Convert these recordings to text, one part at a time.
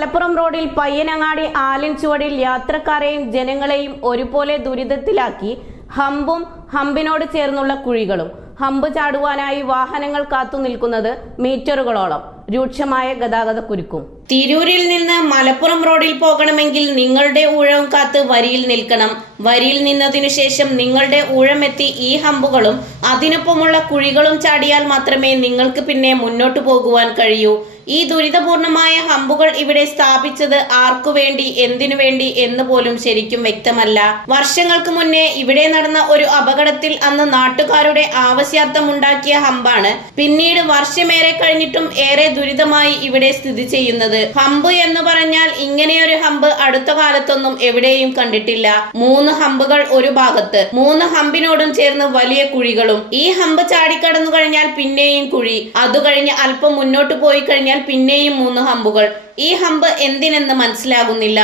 മലപ്പുറം റോഡിൽ പയ്യനങ്ങാടി ആലിൻചുവടിൽ യാത്രക്കാരെയും ജനങ്ങളെയും ഒരുപോലെ ദുരിതത്തിലാക്കി ഹമ്പും ഹമ്പിനോട് ചേർന്നുള്ള കുഴികളും. ഹമ്പ് ചാടുവാനായി വാഹനങ്ങൾ കാത്തു നിൽക്കുന്നത് മീറ്ററുകളോളം. രൂക്ഷമായ ഗതാഗതക്കുരുക്കും. തിരൂരിൽ നിന്ന് മലപ്പുറം റോഡിൽ പോകണമെങ്കിൽ നിങ്ങളുടെ ഊഴം കാത്ത് വരിയിൽ നിൽക്കണം. വരിയിൽ നിന്നതിനു ശേഷം നിങ്ങളുടെ ഊഴമെത്തി ഈ ഹമ്പുകളും അതിനൊപ്പമുള്ള കുഴികളും ചാടിയാൽ മാത്രമേ നിങ്ങൾക്ക് പിന്നെ മുന്നോട്ടു പോകുവാൻ കഴിയൂ. ഈ ദുരിതപൂർണമായ ഹമ്പുകൾ ഇവിടെ സ്ഥാപിച്ചത് ആർക്കു വേണ്ടി, എന്തിനു വേണ്ടി എന്ന് പോലും ശരിക്കും വ്യക്തമല്ല. വർഷങ്ങൾക്ക് മുന്നേ ഇവിടെ നടന്ന ഒരു അപകടത്തിൽ അന്ന് നാട്ടുകാരുടെ ആവശ്യാർത്ഥം ഉണ്ടാക്കിയ ഹമ്പാണ് പിന്നീട് വർഷമേറെ കഴിഞ്ഞിട്ടും ഏറെ ദുരിതമായി ഇവിടെ സ്ഥിതി ചെയ്യുന്നത്. ഹമ്പ് എന്ന് പറഞ്ഞാൽ ഇങ്ങനെയൊരു ഹമ്പ് അടുത്ത കാലത്തൊന്നും എവിടെയും കണ്ടിട്ടില്ല. 3 ഹമ്പുകൾ ഒരു ഭാഗത്ത്, 3 ഹമ്പിനോടും ചേർന്ന് വലിയ കുഴികളും. ഈ ഹമ്പ് ചാടിക്കടന്നു കഴിഞ്ഞാൽ പിന്നെയും കുഴി, അത് കഴിഞ്ഞ് അല്പം മുന്നോട്ട് പോയി കഴിഞ്ഞാൽ പിന്നെയും 3 ഹമ്പുകൾ. ഈ ഹമ്പ് എന്തിനെന്ന് മനസ്സിലാകുന്നില്ല.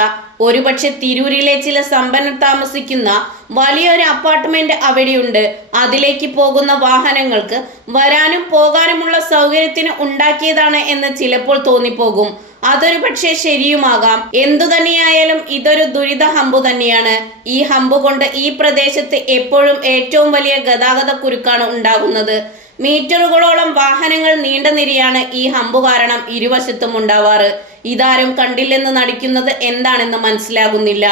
ഒരുപക്ഷെ തിരൂരിലെ ചില സമ്പന്നർ താമസിക്കുന്ന വലിയൊരു അപ്പാർട്ട്മെന്റ് അവിടെയുണ്ട്. അതിലേക്ക് പോകുന്ന വാഹനങ്ങൾക്ക് വരാനും പോകാനുമുള്ള സൗകര്യത്തിന് ഉണ്ടാക്കിയതാണ് എന്ന് ചിലപ്പോൾ തോന്നിപ്പോകും. അതൊരു പക്ഷേ ശരിയുമാകാം. എന്തു തന്നെയായാലും ഇതൊരു ദുരിത ഹമ്പു തന്നെയാണ്. ഈ ഹമ്പ് കൊണ്ട് ഈ പ്രദേശത്ത് എപ്പോഴും ഏറ്റവും വലിയ ഗതാഗത കുരുക്കാണ് ഉണ്ടാകുന്നത്. മീറ്ററുകളോളം വാഹനങ്ങൾ നീണ്ട നിരയാണ് ഈ ഹമ്പു കാരണം ഇരുവശത്തും ഉണ്ടാവാറ്. ഇതാരും കണ്ടില്ലെന്ന് നടിക്കുന്നത് എന്താണെന്ന് മനസ്സിലാകുന്നില്ല.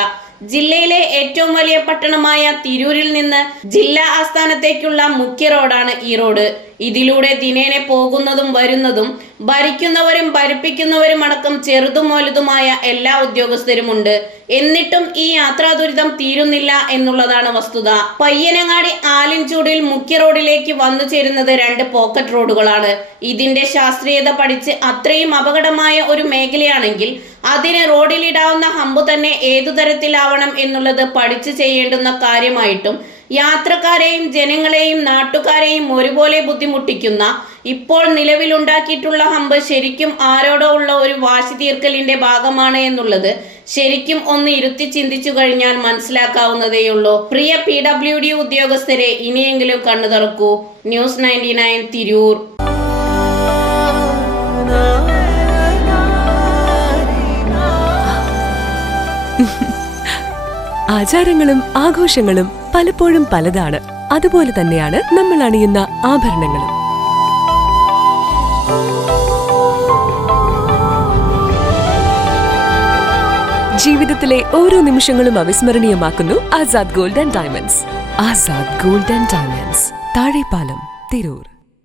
ജില്ലയിലെ ഏറ്റവും വലിയ പട്ടണമായ തിരൂരിൽ നിന്ന് ജില്ലാ ആസ്ഥാനത്തേക്കുള്ള മുഖ്യ റോഡാണ് ഈ റോഡ്. ഇതിലൂടെ ദിനേനെ പോകുന്നതും വരുന്നതും ഭരിക്കുന്നവരും ഭരിപ്പിക്കുന്നവരും അടക്കം ചെറുതും വലുതുമായ എല്ലാ ഉദ്യോഗസ്ഥരുമുണ്ട്. എന്നിട്ടും ഈ യാത്രാ ദുരിതം തീരുന്നില്ല എന്നുള്ളതാണ് വസ്തുത. പയ്യനങ്ങാടി ആലിൻചൂടിൽ മുഖ്യ റോഡിലേക്ക് വന്നു ചേരുന്നത് 2 പോക്കറ്റ് റോഡുകളാണ്. ഇതിന്റെ ശാസ്ത്രീയത പഠിച്ച് അത്രയും അപകടമായ ഒരു മേഖലയാണെങ്കിൽ അതിന് റോഡിലിടാവുന്ന ഹമ്പ് തന്നെ ഏതു തരത്തിലാവണം എന്നുള്ളത് പഠിച്ചു ചെയ്യേണ്ടുന്ന കാര്യമായിട്ടും യാത്രക്കാരെയും ജനങ്ങളെയും നാട്ടുകാരെയും ഒരുപോലെ ബുദ്ധിമുട്ടിക്കുന്ന ഇപ്പോൾ നിലവിലുണ്ടാക്കിയിട്ടുള്ള ഹമ്പ് ശരിക്കും ആരോടോ ഉള്ള ഒരു വാശി തീർക്കലിന്റെ ഭാഗമാണ് എന്നുള്ളത് ശരിക്കും ഒന്ന് ഇരുത്തി ചിന്തിച്ചു കഴിഞ്ഞാൽ മനസ്സിലാക്കാവുന്നതേയുള്ളൂ. പ്രിയ PWD ഉദ്യോഗസ്ഥരെ, ഇനിയെങ്കിലും കണ്ണു തുറക്കൂ. ന്യൂസ് 99 തിരൂർ. ആചാരങ്ങളും ആഘോഷങ്ങളും പലപ്പോഴും പലതാണ്. അതുപോലെ തന്നെയാണ് നമ്മൾ അണിയുന്ന ആഭരണങ്ങളും. ജീവിതത്തിലെ ഓരോ നിമിഷങ്ങളും അവിസ്മരണീയമാക്കുന്നു Azad gold and diamonds. Azad gold and diamonds, Thazhepalam, Tirur.